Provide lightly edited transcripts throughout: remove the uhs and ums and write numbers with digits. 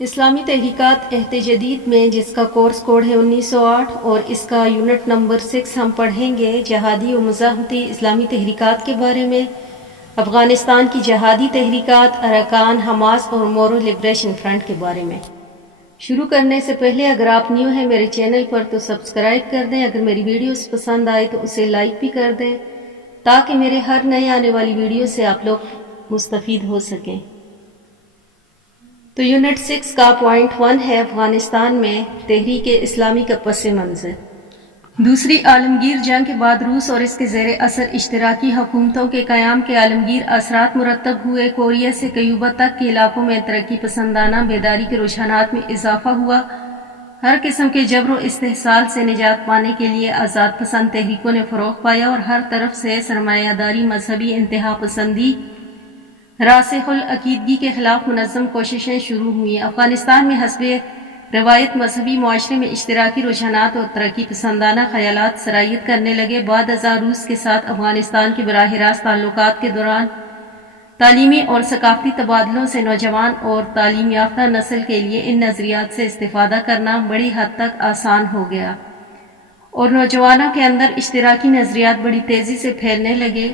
اسلامی تحریکات عہد جدید میں، جس کا کورس کوڈ ہے 1908 اور اس کا یونٹ نمبر 6، ہم پڑھیں گے جہادی و مزاحمتی اسلامی تحریکات کے بارے میں، افغانستان کی جہادی تحریکات، ارکان حماس اور مورو لبریشن فرنٹ کے بارے میں۔ شروع کرنے سے پہلے اگر آپ نیو ہیں میرے چینل پر تو سبسکرائب کر دیں، اگر میری ویڈیوز پسند آئے تو اسے لائک بھی کر دیں تاکہ میرے ہر نئے آنے والی ویڈیو سے آپ لوگ مستفید ہو سکیں۔ تو یونٹ 6 کا پوائنٹ 1 ہے افغانستان میں تحریک اسلامی کا پس منظر۔ دوسری عالمگیر جنگ کے بعد روس اور اس کے زیر اثر اشتراکی حکومتوں کے قیام کے عالمگیر اثرات مرتب ہوئے۔ کوریا سے کیوبا تک کے علاقوں میں ترقی پسندانہ بیداری کے رجحانات میں اضافہ ہوا۔ ہر قسم کے جبر و استحصال سے نجات پانے کے لیے آزاد پسند تحریکوں نے فروغ پایا اور ہر طرف سے سرمایہ داری، مذہبی انتہا پسندی، راسخ العقیدگی کے خلاف منظم کوششیں شروع ہوئیں۔ افغانستان میں حسب روایت مذہبی معاشرے میں اشتراکی رجحانات اور ترقی پسندانہ خیالات سرایت کرنے لگے۔ بعد ازاں روس کے ساتھ افغانستان کے براہ راست تعلقات کے دوران تعلیمی اور ثقافتی تبادلوں سے نوجوان اور تعلیم یافتہ نسل کے لیے ان نظریات سے استفادہ کرنا بڑی حد تک آسان ہو گیا اور نوجوانوں کے اندر اشتراکی نظریات بڑی تیزی سے پھیلنے لگے۔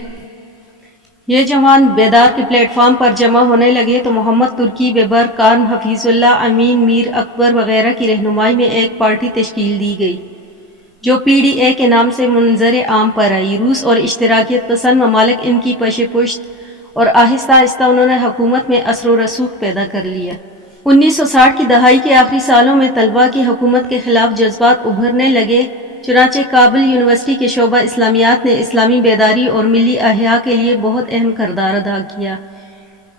یہ جوان بیدار کے پلیٹ فارم پر جمع ہونے لگے تو محمد ترکی، بیبر کارم، حفیظ اللہ امین، میر اکبر وغیرہ کی رہنمائی میں ایک پارٹی تشکیل دی گئی جو PDA کے نام سے منظر عام پر آئی۔ روس اور اشتراکیت پسند ممالک ان کی پیش پشت اور آہستہ آہستہ انہوں نے حکومت میں اثر و رسوخ پیدا کر لیا۔ 1960 کی دہائی کے آخری سالوں میں طلباء کی حکومت کے خلاف جذبات ابھرنے لگے، چنانچہ کابل یونیورسٹی کے شعبہ اسلامیات نے اسلامی بیداری اور ملی احیاء کے لیے بہت اہم کردار ادا کیا۔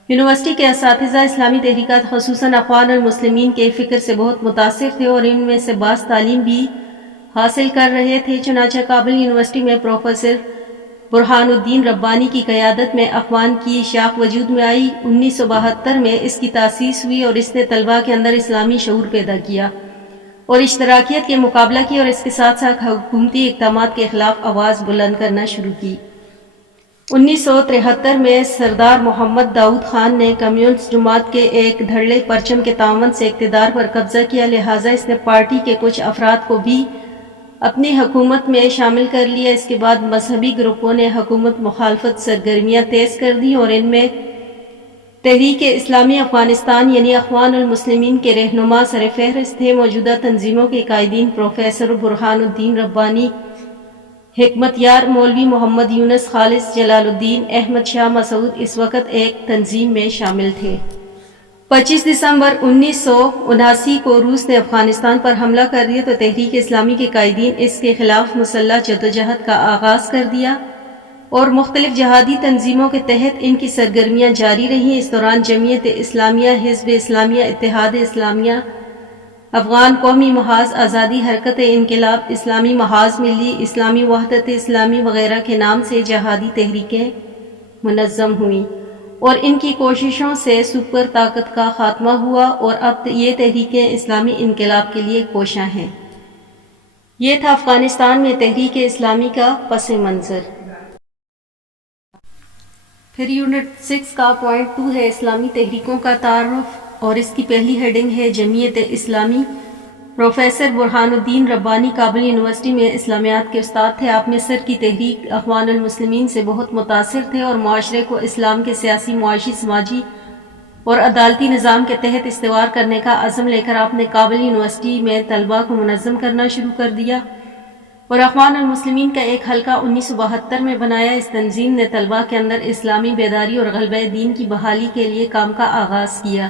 یونیورسٹی کے اساتذہ اسلامی تحریکات خصوصاً اخوان المسلمین کے فکر سے بہت متاثر تھے اور ان میں سے بعض تعلیم بھی حاصل کر رہے تھے۔ چنانچہ کابل یونیورسٹی میں پروفیسر برہان الدین ربانی کی قیادت میں اخوان کی شاخ وجود میں آئی۔ 1972 میں اس کی تاسیس ہوئی اور اس نے طلباء کے اندر اسلامی شعور پیدا کیا اور اشتراکیت کے مقابلہ کی اور اس کے ساتھ ساتھ حکومتی اقدامات کے خلاف آواز بلند کرنا شروع کی۔ 1973 میں سردار محمد داؤد خان نے کمیونسٹ جماعت کے ایک دھڑلے پرچم کے تعاون سے اقتدار پر قبضہ کیا، لہٰذا اس نے پارٹی کے کچھ افراد کو بھی اپنی حکومت میں شامل کر لیا۔ اس کے بعد مذہبی گروپوں نے حکومت مخالفت سرگرمیاں تیز کر دیں اور ان میں تحریک اسلامی افغانستان یعنی اخوان المسلمین کے رہنما سر فہرست تھے۔ موجودہ تنظیموں کے قائدین پروفیسر برہان الدین ربانی، حکمت یار مولوی محمد یونس، خالص جلال الدین، احمد شاہ مسعود اس وقت ایک تنظیم میں شامل تھے۔ 25 دسمبر 1979 کو روس نے افغانستان پر حملہ کر دیا تو تحریک اسلامی کے قائدین اس کے خلاف مسلح جدوجہد کا آغاز کر دیا اور مختلف جہادی تنظیموں کے تحت ان کی سرگرمیاں جاری رہیں۔ اس دوران جمعیت اسلامیہ، حزب اسلامیہ، اتحاد اسلامیہ، افغان قومی محاذ آزادی، حرکت انقلاب اسلامی، محاذ ملی اسلامی، وحدت اسلامی وغیرہ کے نام سے جہادی تحریکیں منظم ہوئیں اور ان کی کوششوں سے سپر طاقت کا خاتمہ ہوا اور اب یہ تحریکیں اسلامی انقلاب کے لیے کوشاں ہیں۔ یہ تھا افغانستان میں تحریک اسلامی کا پس منظر۔ پھر یونٹ 6 کا پوائنٹ 2 ہے اسلامی تحریکوں کا تعارف اور اس کی پہلی ہیڈنگ ہے جمعیت اسلامی۔ پروفیسر برہان الدین ربانی کابل یونیورسٹی میں اسلامیات کے استاد تھے۔ آپ مصر کی تحریک اخوان المسلمین سے بہت متاثر تھے اور معاشرے کو اسلام کے سیاسی، معاشی، سماجی اور عدالتی نظام کے تحت استوار کرنے کا عزم لے کر آپ نے کابل یونیورسٹی میں طلباء کو منظم کرنا شروع کر دیا اور اخوان المسلمین کا ایک حلقہ 1972 میں بنایا۔ اس تنظیم نے طلباء کے اندر اسلامی بیداری اور غلبہ دین کی بحالی کے لیے کام کا آغاز کیا۔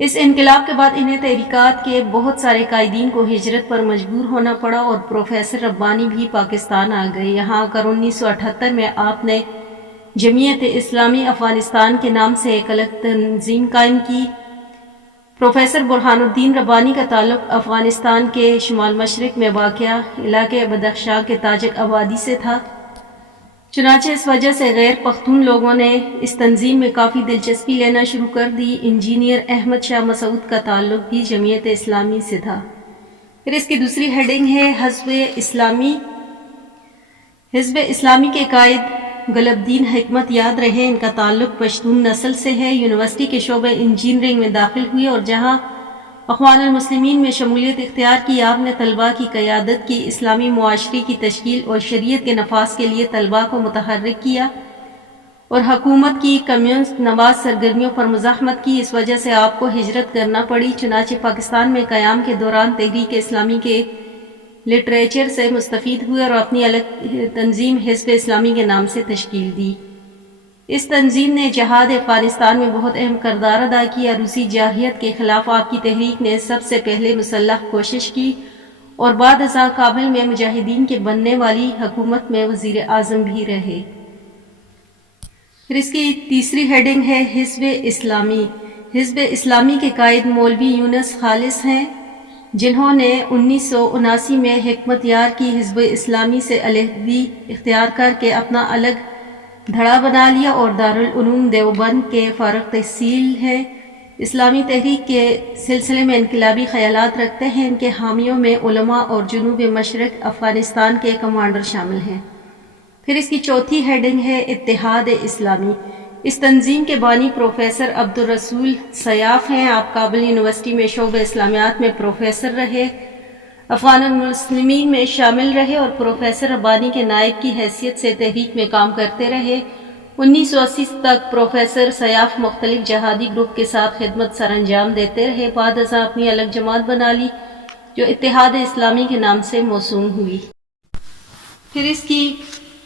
اس انقلاب کے بعد انہیں تحریکات کے بہت سارے قائدین کو ہجرت پر مجبور ہونا پڑا اور پروفیسر ربانی بھی پاکستان آ گئے۔ یہاں آ کر 1978 میں آپ نے جمعیت اسلامی افغانستان کے نام سے ایک الگ تنظیم قائم کی۔ پروفیسر برہان الدین ربانی کا تعلق افغانستان کے شمال مشرق میں واقع علاقے بدخشاں کے تاجک آبادی سے تھا، چنانچہ اس وجہ سے غیر پختون لوگوں نے اس تنظیم میں کافی دلچسپی لینا شروع کر دی۔ انجینئر احمد شاہ مسعود کا تعلق بھی جمعیت اسلامی سے تھا۔ پھر اس کی دوسری ہیڈنگ ہے حزب اسلامی۔ حزب اسلامی کے قائد گل الدین حکمت یاد رہے، ان کا تعلق پشتون نسل سے ہے۔ یونیورسٹی کے شعبہ انجینئرنگ میں داخل ہوئے اور جہاں اخوان المسلمین میں شمولیت اختیار کی، آپ نے طلباء کی قیادت کی، اسلامی معاشرے کی تشکیل اور شریعت کے نفاذ کے لیے طلباء کو متحرک کیا اور حکومت کی کمیونسٹ نواز سرگرمیوں پر مزاحمت کی۔ اس وجہ سے آپ کو ہجرت کرنا پڑی، چنانچہ پاکستان میں قیام کے دوران تحریک اسلامی کے لٹریچر سے مستفید ہوئے اور اپنی الگ تنظیم حزب اسلامی کے نام سے تشکیل دی۔ اس تنظیم نے جہاد افغانستان میں بہت اہم کردار ادا کیا۔ روسی جارحیت کے خلاف آپ کی تحریک نے سب سے پہلے مسلح کوشش کی اور بعد ازاں کابل میں مجاہدین کے بننے والی حکومت میں وزیر اعظم بھی رہے۔ پھر اس کی تیسری ہیڈنگ ہے حزب اسلامی۔ حزب اسلامی کے قائد مولوی یونس خالص ہیں، جنہوں نے 1979 میں حکمت یار کی حزب اسلامی سے علیحدگی اختیار کر کے اپنا الگ دھڑا بنا لیا اور دارالعلوم دیوبند کے فارغ تحصیل ہیں۔ اسلامی تحریک کے سلسلے میں انقلابی خیالات رکھتے ہیں۔ ان کے حامیوں میں علماء اور جنوب مشرق افغانستان کے کمانڈر شامل ہیں۔ پھر اس کی چوتھی ہیڈنگ ہے اتحاد اسلامی۔ اس تنظیم کے بانی پروفیسر عبدالرسول سیاف ہیں۔ آپ کابل یونیورسٹی میں شعبہ اسلامیات میں پروفیسر رہے، افغان المسلمین میں شامل رہے اور پروفیسر ربانی کے نائب کی حیثیت سے تحریک میں کام کرتے رہے۔ 1980 تک پروفیسر سیاف مختلف جہادی گروپ کے ساتھ خدمت سر انجام دیتے رہے، بعد ازاں اپنی الگ جماعت بنا لی جو اتحاد اسلامی کے نام سے موسوم ہوئی۔ پھر اس کی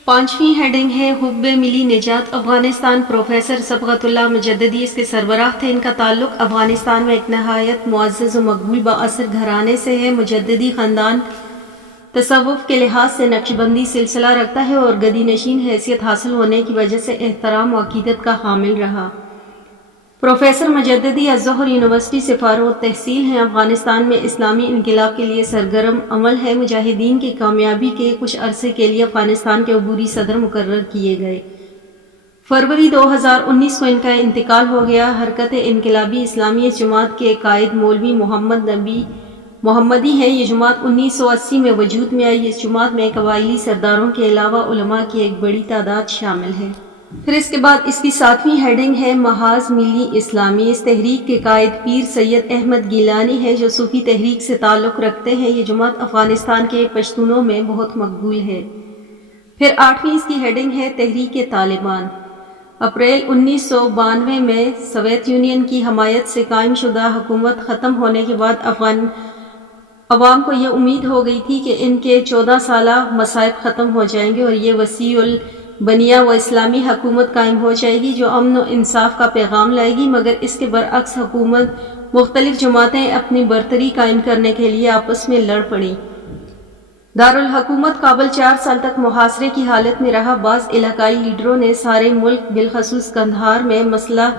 پانچویں ہیڈنگ ہے حب ملی نجات افغانستان۔ پروفیسر صبغت اللہ مجددی اس کے سربراہ تھے۔ ان کا تعلق افغانستان میں ایک نہایت معزز و مقبول بااثر گھرانے سے ہے۔ مجددی خاندان تصوف کے لحاظ سے نقشبندی سلسلہ رکھتا ہے اور گدی نشین حیثیت حاصل ہونے کی وجہ سے احترام و عقیدت کا حامل رہا۔ پروفیسر مجددی الظہر یونیورسٹی سے فارغ التحصیل ہیں۔ افغانستان میں اسلامی انقلاب کے لیے سرگرم عمل ہے۔ مجاہدین کی کامیابی کے کچھ عرصے کے لیے افغانستان کے عبوری صدر مقرر کیے گئے۔ فروری 2019 کو ان کا انتقال ہو گیا۔ حرکت انقلابی اسلامی اس جماعت کے قائد مولوی محمد نبی محمدی ہیں۔ یہ جماعت 1980 میں وجود میں آئی۔ اس جماعت میں قبائلی سرداروں کے علاوہ علماء کی ایک بڑی تعداد شامل ہے۔ پھر اس کے بعد اس کی ساتویں ہیڈنگ ہے محاذ ملی اسلامی۔ اس تحریک کے قائد پیر سید احمد گیلانی ہے جو صوفی تحریک سے تعلق رکھتے ہیں۔ یہ جماعت افغانستان کے پشتونوں میں بہت مقبول ہے۔ پھر آٹھویں اس کی ہیڈنگ ہے تحریک طالبان۔ اپریل 1992 میں سوویت یونین کی حمایت سے قائم شدہ حکومت ختم ہونے کے بعد افغان عوام کو یہ امید ہو گئی تھی کہ ان کے 14 سالہ مصائب ختم ہو جائیں گے اور یہ وسیع البنیہ و اسلامی حکومت قائم ہو جائے گی جو امن و انصاف کا پیغام لائے گی، مگر اس کے برعکس حکومت مختلف جماعتیں اپنی برتری قائم کرنے کے لیے آپس میں لڑ پڑیں۔ دارالحکومت کابل 4 سال تک محاصرے کی حالت میں رہا۔ بعض علاقائی لیڈروں نے سارے ملک بالخصوص قندھار میں مسلح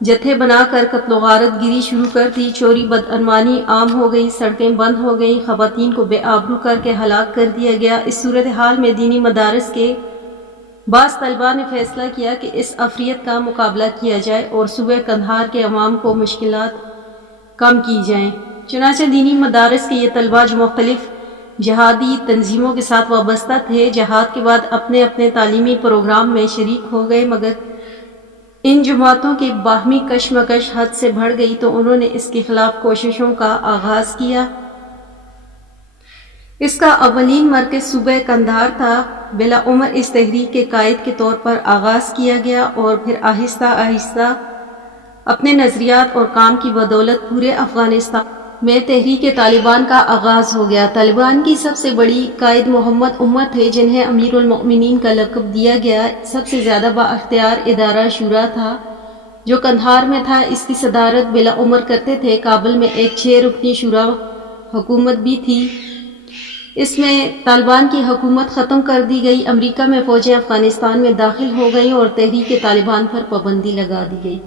جتھے بنا کر قتل و غارت گیری شروع کر دی۔ چوری بدعنوانی عام ہو گئی، سڑکیں بند ہو گئیں، خواتین کو بے آبرو کر کے ہلاک کر دیا گیا۔ اس صورتحال میں دینی مدارس کے بعض طلباء نے فیصلہ کیا کہ اس عفریت کا مقابلہ کیا جائے اور صوبہ قندھار کے عوام کو مشکلات کم کی جائیں۔ چنانچہ دینی مدارس کے یہ طلباء جو مختلف جہادی تنظیموں کے ساتھ وابستہ تھے، جہاد کے بعد اپنے اپنے تعلیمی پروگرام میں شریک ہو گئے، مگر ان جماعتوں کے باہمی کشمکش حد سے بڑھ گئی تو انہوں نے اس کے خلاف کوششوں کا آغاز کیا۔ اس کا اولین مرکز صوبہ قندھار تھا۔ بلا عمر اس تحریک کے قائد کے طور پر آغاز کیا گیا اور پھر آہستہ آہستہ اپنے نظریات اور کام کی بدولت پورے افغانستان میں تحریک طالبان کا آغاز ہو گیا۔ طالبان کی سب سے بڑی قائد محمد عمر تھے جنہیں امیر المؤمنین کا لقب دیا گیا۔ سب سے زیادہ بااختیار ادارہ شورا تھا جو قندھار میں تھا۔ اس کی صدارت بلا عمر کرتے تھے۔ کابل میں ایک 6 رکنی شورا حکومت بھی تھی۔ اس میں طالبان کی حکومت ختم کر دی گئی۔ امریکہ میں فوجیں افغانستان میں داخل ہو گئیں اور تحریک طالبان پر پابندی لگا دی گئی۔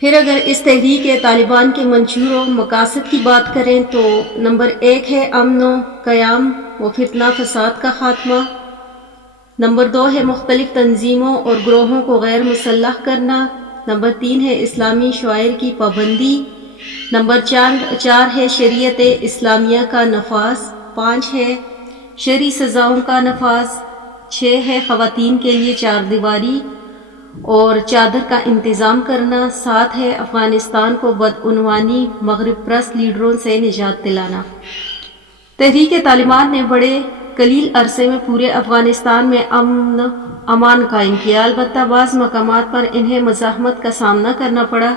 پھر اگر اس تحریک طالبان کے منشور و مقاصد کی بات کریں تو نمبر 1 ہے امن و قیام و فتنہ فساد کا خاتمہ۔ نمبر 2 ہے مختلف تنظیموں اور گروہوں کو غیر مسلح کرنا۔ نمبر 3 ہے اسلامی شعائر کی پابندی۔ نمبر 4 ہے شریعت اسلامیہ کا نفاذ۔ 5 ہے شرعی سزاؤں کا نفاذ۔ 6 ہے خواتین کے لیے چار دیواری اور چادر کا انتظام کرنا، 7 ہے افغانستان کو بدعنوانی مغرب پرست لیڈروں سے نجات دلانا۔ تحریک طالبان نے بڑے قلیل عرصے میں پورے افغانستان میں امن امان قائم کیا، البتہ بعض مقامات پر انہیں مزاحمت کا سامنا کرنا پڑا۔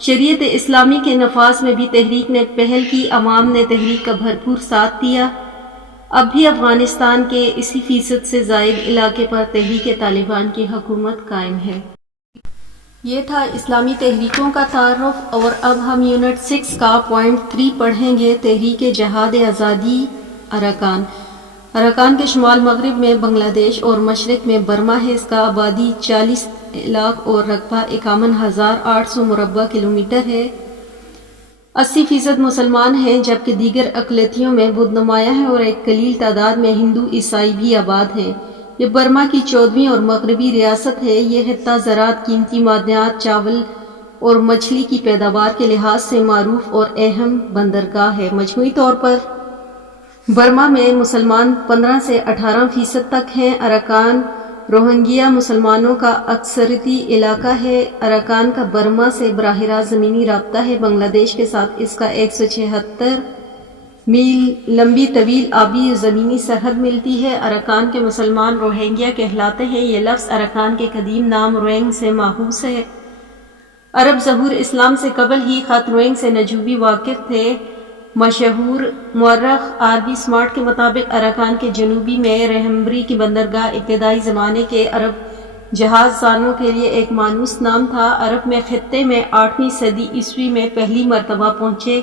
شریعت اسلامی کے نفاذ میں بھی تحریک نے پہل کی، عوام نے تحریک کا بھرپور ساتھ دیا۔ اب بھی افغانستان کے 80% سے زائد علاقے پر تحریک طالبان کی حکومت قائم ہے۔ یہ تھا اسلامی تحریکوں کا تعارف، اور اب ہم یونٹ 6 کا پوائنٹ 3 پڑھیں گے، تحریک جہاد آزادی اراکان۔ اراکان کے شمال مغرب میں بنگلہ دیش اور مشرق میں برما ہے۔ اس کا آبادی 40 لاکھ اور رقبہ 51,800 مربع کلومیٹر ہے۔ 80% مسلمان ہیں، جبکہ دیگر اقلیتوں میں بدھ نمایاں ہیں اور ایک قلیل تعداد میں ہندو عیسائی بھی آباد ہیں۔ یہ برما کی 14ویں اور مغربی ریاست ہے۔ یہ خطہ زراعت، قیمتی معدنیات، چاول اور مچھلی کی پیداوار کے لحاظ سے معروف اور اہم بندرگاہ ہے۔ مجموعی طور پر برما میں مسلمان 15 سے 18% تک ہیں۔ اراکان روہنگیا مسلمانوں کا اکثریتی علاقہ ہے۔ اراکان کا برما سے براہ راست زمینی رابطہ ہے۔ بنگلہ دیش کے ساتھ اس کا 176 میل لمبی طویل آبی و زمینی سرحد ملتی ہے۔ اراکان کے مسلمان روہنگیا کہلاتے ہیں۔ یہ لفظ اراکان کے قدیم نام روینگ سے ماخوذ ہے۔ عرب ظہور اسلام سے قبل ہی خط روینگ سے نجومی واقف تھے۔ مشہور مورخ آر.بی. اسمارٹ کے مطابق اراکان کے جنوبی میں رحمبری کی بندرگاہ ابتدائی زمانے کے عرب جہاز سانوں کے لیے ایک مانوس نام تھا۔ عرب میں خطے میں 8ویں صدی عیسوی میں پہلی مرتبہ پہنچے۔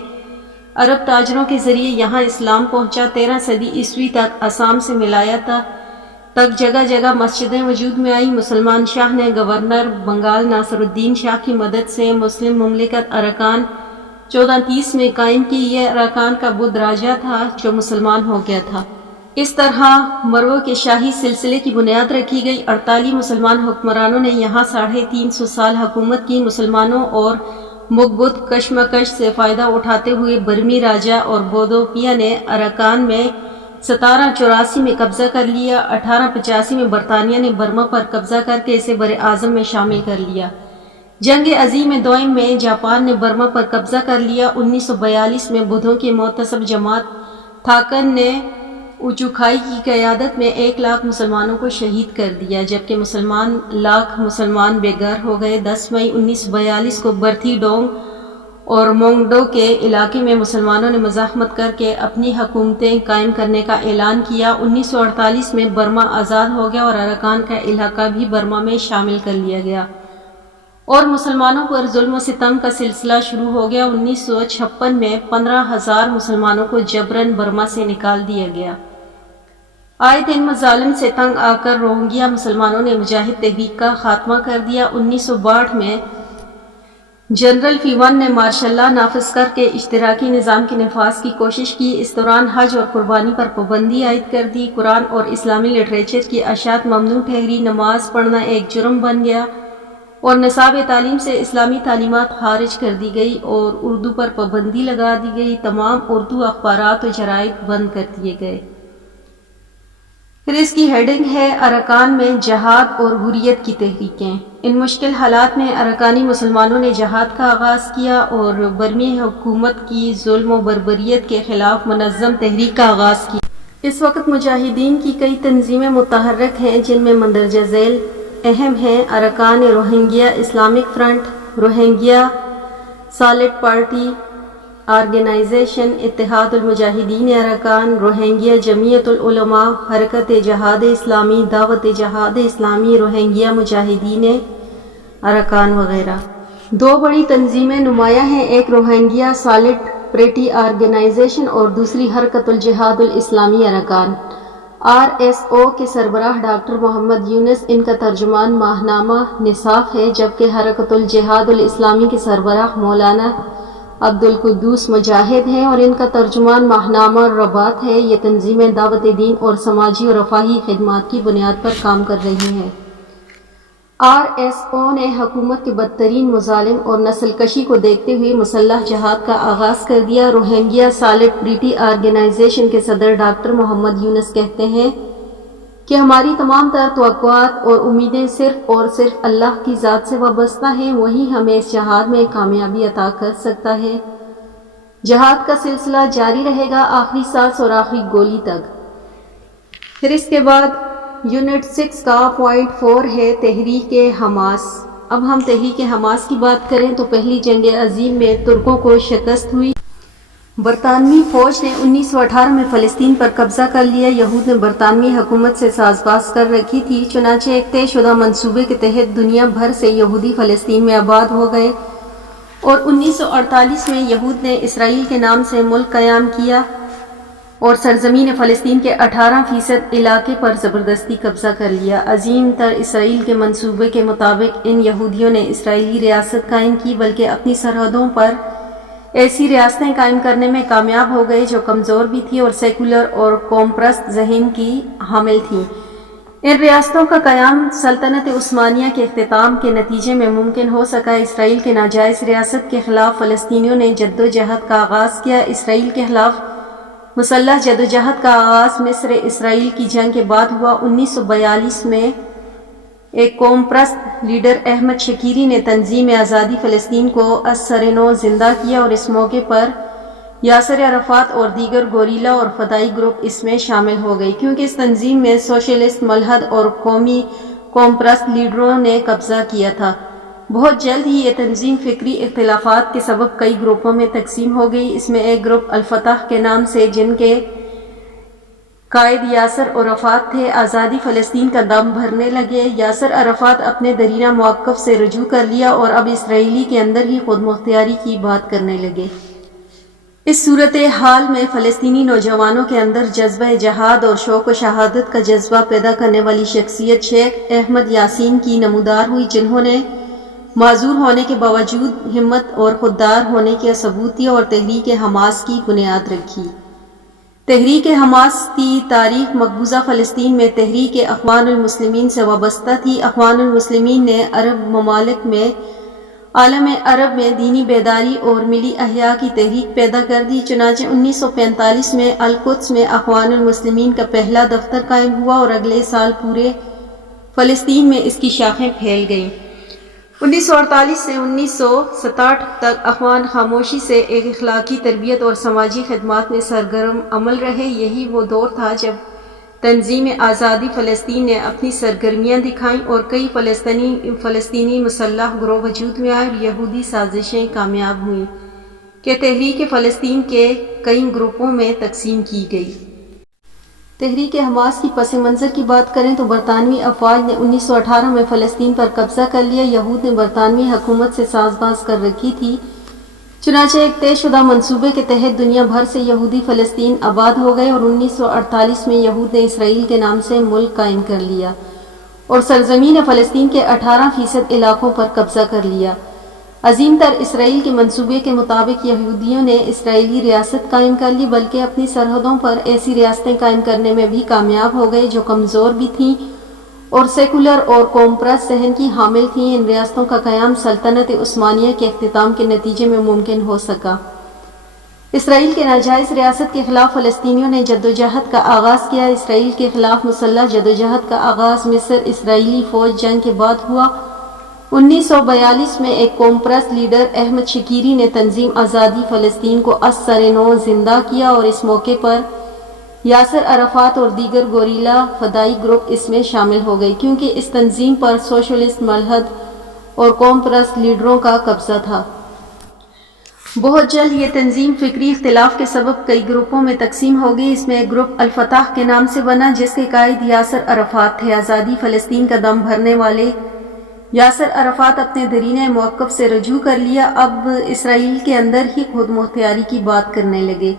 عرب تاجروں کے ذریعے یہاں اسلام پہنچا۔ 13 صدی عیسوی تک آسام سے ملایا تک جگہ جگہ مسجدیں وجود میں آئیں۔ مسلمان شاہ نے گورنر بنگال ناصر الدین شاہ کی مدد سے مسلم مملکت اراکان 1430 میں قائم کی۔ یہ اراکان کا بدھ راجہ تھا جو مسلمان ہو گیا تھا۔ اس طرح مرو کے شاہی سلسلے کی بنیاد رکھی گئی۔ 48 مسلمان حکمرانوں نے یہاں 350 سال حکومت کی۔ مسلمانوں اور مغبت کشمکش سے فائدہ اٹھاتے ہوئے برمی راجہ اور بودوپیا نے اراکان میں 1784 میں قبضہ کر لیا۔ 1885 میں برطانیہ نے برما پر قبضہ کر کے اسے بر اعظم میں شامل کر لیا۔ جنگ عظیم دوئم میں جاپان نے برما پر قبضہ کر لیا۔ 1942 میں بدھوں کی معتصب جماعت تھاکن نے اوچوکھائی کی قیادت میں 1 لاکھ مسلمانوں کو شہید کر دیا، جبکہ لاکھ مسلمان بے گھر ہو گئے۔ 10 مئی 1942 کو برتھی ڈونگ اور مونگڈو کے علاقے میں مسلمانوں نے مزاحمت کر کے اپنی حکومتیں قائم کرنے کا اعلان کیا۔ 1948 میں برما آزاد ہو گیا اور اراکان کا علاقہ بھی برما میں شامل کر لیا گیا اور مسلمانوں پر ظلم و ستم کا سلسلہ شروع ہو گیا۔ 1956 میں 15,000 مسلمانوں کو جبراً برما سے نکال دیا گیا۔ آئے دن مظالم سے تنگ آ کر روہنگیا مسلمانوں نے مجاہد تحریک کا خاتمہ کر دیا۔ 1962 میں جنرل فیون نے مارشل لا نافذ کر کے اشتراکی نظام کے نفاذ کی کوشش کی۔ اس دوران حج اور قربانی پر پابندی عائد کر دی۔ قرآن اور اسلامی لٹریچر کی اشاعت ممنوع ٹھہری۔ نماز پڑھنا ایک جرم بن گیا اور نصاب تعلیم سے اسلامی تعلیمات خارج کر دی گئی اور اردو پر پابندی لگا دی گئی۔ تمام اردو اخبارات و جرائد بند کر دیے گئے۔ پھر اس کی ہیڈنگ ہے اراکان میں جہاد اور حریت کی تحریکیں۔ ان مشکل حالات میں اراکانی مسلمانوں نے جہاد کا آغاز کیا اور برمی حکومت کی ظلم و بربریت کے خلاف منظم تحریک کا آغاز کیا۔ اس وقت مجاہدین کی کئی تنظیمیں متحرک ہیں، جن میں مندرجہ ذیل اہم ہیں: Arakan Rohingya Islamic Front, Rohingya salt party organisation, اتحاد المجاہدین اراکان، روہنگیا جمعیت العلماء، حرکت جہاد اسلامی، دعوت جہاد اسلامی، روہنگیا مجاہدین اراکان وغیرہ۔ 2 بڑی تنظیمیں نمایاں ہیں، ایک روہنگیا سالٹ پارٹی آرگنائزیشن اور دوسری حرکت الجہاد الاسلامی اراکان۔ RSO کے سربراہ ڈاکٹر محمد یونس، ان کا ترجمان ماہنامہ نصاف ہے، جبکہ حرکت الجہاد الاسلامی کے سربراہ مولانا عبدالقدوس مجاہد ہیں اور ان کا ترجمان ماہنامہ الرباط ہے۔ یہ تنظیمیں دعوت دین اور سماجی و رفاہی خدمات کی بنیاد پر کام کر رہی ہیں۔ RSO نے حکومت کے بدترین مظالم اور نسل کشی کو دیکھتے ہوئے مسلح جہاد کا آغاز کر دیا۔ روہنگیا سالٹ پارٹی آرگنائزیشن کے صدر ڈاکٹر محمد یونس کہتے ہیں، کہ ہماری تمام تر توقعات اور امیدیں صرف اور صرف اللہ کی ذات سے وابستہ ہیں، وہی ہمیں اس جہاد میں کامیابی عطا کر سکتا ہے۔ جہاد کا سلسلہ جاری رہے گا آخری سانس اور آخری گولی تک۔ پھر اس کے بعد یونٹ 6 کا پوائنٹ 4 ہے تحریک حماس۔ اب ہم تحریک حماس کی بات کریں تو پہلی جنگ عظیم میں ترکوں کو شکست ہوئی۔ برطانوی فوج نے 1918 میں فلسطین پر قبضہ کر لیا۔ یہود نے برطانوی حکومت سے ساز باز کر رکھی تھی، چنانچہ ایک طے شدہ منصوبے کے تحت دنیا بھر سے یہودی فلسطین میں آباد ہو گئے اور 1948 میں یہود نے اسرائیل کے نام سے ملک قیام کیا اور سرزمین فلسطین کے 18% علاقے پر زبردستی قبضہ کر لیا۔ عظیم تر اسرائیل کے منصوبے کے مطابق ان یہودیوں نے اسرائیلی ریاست قائم کی، بلکہ اپنی سرحدوں پر ایسی ریاستیں قائم کرنے میں کامیاب ہو گئے جو کمزور بھی تھی اور سیکولر اور قوم پرست ذہن کی حامل تھیں۔ ان ریاستوں کا قیام سلطنت عثمانیہ کے اختتام کے نتیجے میں ممکن ہو سکا۔ اسرائیل کے ناجائز ریاست کے خلاف فلسطینیوں نے جدوجہد کا آغاز کیا۔ اسرائیل کے خلاف مسلح جدوجہد کا آغاز مصر اسرائیل کی جنگ کے بعد ہوا۔ 1942 میں ایک قوم پرست لیڈر احمد شکیری نے تنظیم آزادی فلسطین کو از سر نو زندہ کیا اور اس موقع پر یاسر عرفات اور دیگر گوریلا اور فدائی گروپ اس میں شامل ہو گئے، کیونکہ اس تنظیم میں سوشلسٹ، ملحد اور قوم پرست لیڈروں نے قبضہ کیا تھا۔ بہت جلد ہی یہ تنظیم فکری اختلافات کے سبب کئی گروپوں میں تقسیم ہو گئی۔ اس میں ایک گروپ الفتح کے نام سے، جن کے قائد یاسر عرفات تھے، آزادی فلسطین کا دم بھرنے لگے۔ یاسر عرفات اپنے دیرینہ موقف سے رجوع کر لیا اور اب اسرائیلی کے اندر ہی خود مختاری کی بات کرنے لگے۔ اس صورتحال میں فلسطینی نوجوانوں کے اندر جذبہ جہاد اور شوق و شہادت کا جذبہ پیدا کرنے والی شخصیت شیخ احمد یاسین کی نمودار ہوئی، جنہوں نے معذور ہونے کے باوجود ہمت اور خوددار ہونے کا ثبوت دیا اور تحریک حماس کی بنیاد رکھی۔ تحریک حماس کی تاریخ مقبوضہ فلسطین میں تحریک اخوان المسلمین سے وابستہ تھی۔ اخوان المسلمین نے عرب ممالک میں عالم عرب میں دینی بیداری اور ملی احیاء کی تحریک پیدا کر دی۔ چنانچہ 1945 میں القدس میں اخوان المسلمین کا پہلا دفتر قائم ہوا اور اگلے سال پورے فلسطین میں اس کی شاخیں پھیل گئیں۔ 1948 سے 1967 تک اخوان خاموشی سے ایک اخلاقی تربیت اور سماجی خدمات میں سرگرم عمل رہے۔ یہی وہ دور تھا جب تنظیم آزادی فلسطین نے اپنی سرگرمیاں دکھائیں اور کئی فلسطینی مسلح گروہ وجود میں آئے اور یہودی سازشیں کامیاب ہوئیں کہ تحریک فلسطین کے کئی گروپوں میں تقسیم کی گئی۔ تحریک حماس کی پس منظر کی بات کریں تو برطانوی افواج نے 1918 میں فلسطین پر قبضہ کر لیا۔ یہود نے برطانوی حکومت سے ساز باز کر رکھی تھی، چنانچہ ایک طے شدہ منصوبے کے تحت دنیا بھر سے یہودی فلسطین آباد ہو گئے اور 1948 میں یہود نے اسرائیل کے نام سے ملک قائم کر لیا اور سرزمین فلسطین کے 18% علاقوں پر قبضہ کر لیا۔ عظیم تر اسرائیل کے منصوبے کے مطابق یہودیوں نے اسرائیلی ریاست قائم کر لی، بلکہ اپنی سرحدوں پر ایسی ریاستیں قائم کرنے میں بھی کامیاب ہو گئے جو کمزور بھی تھیں اور سیکولر اور قوم پرست ذہن کی حامل تھیں۔ ان ریاستوں کا قیام سلطنت عثمانیہ کے اختتام کے نتیجے میں ممکن ہو سکا۔ اسرائیل کے ناجائز ریاست کے خلاف فلسطینیوں نے جدوجہد کا آغاز کیا۔ اسرائیل کے خلاف مسلح جدوجہد کا آغاز مصر اسرائیلی فوج جنگ کے بعد ہوا۔ 1942 میں ایک قوم پرست لیڈر احمد شکیری نے تنظیم آزادی فلسطین کو از سر نو زندہ کیا اور اس موقع پر یاسر عرفات اور دیگر گوریلا فدائی گروپ اس میں شامل ہو گئے، کیونکہ اس تنظیم پر سوشلسٹ، ملحد اور قوم پرست لیڈروں کا قبضہ تھا۔ بہت جلد یہ تنظیم فکری اختلاف کے سبب کئی گروپوں میں تقسیم ہو گئی۔ اس میں ایک گروپ الفتح کے نام سے بنا، جس کے قائد یاسر عرفات تھے۔ آزادی فلسطین کا دم بھرنے والے یاسر عرفات اپنے دیرینہ موقف سے رجوع کر لیا، اب اسرائیل کے اندر ہی خود مختاری کی بات کرنے لگے۔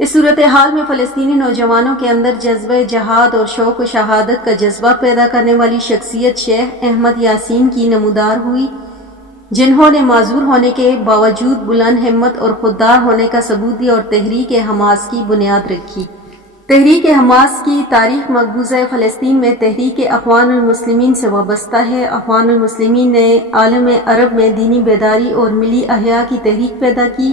اس صورتحال میں فلسطینی نوجوانوں کے اندر جذبہ جہاد اور شوق و شہادت کا جذبہ پیدا کرنے والی شخصیت شیخ احمد یاسین کی نمودار ہوئی، جنہوں نے معذور ہونے کے باوجود بلند ہمت اور خوددار ہونے کا ثبوت دیا اور تحریک حماس کی بنیاد رکھی۔ تحریک حماس کی تاریخ مقبوضہ فلسطین میں تحریک اخوان المسلمین سے وابستہ ہے۔ اخوان المسلمین نے عالم عرب میں دینی بیداری اور ملی احیاء کی تحریک پیدا کی،